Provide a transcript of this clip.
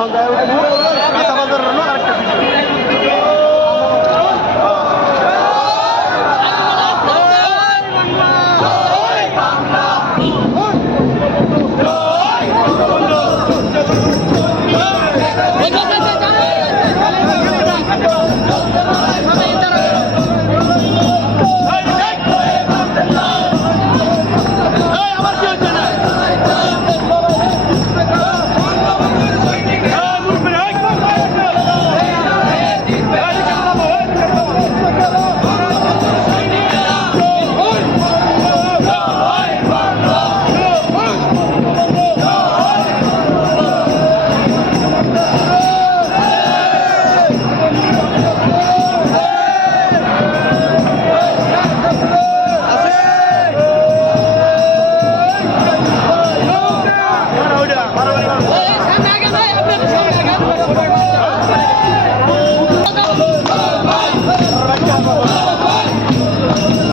সন্ধ্যায় উঠবো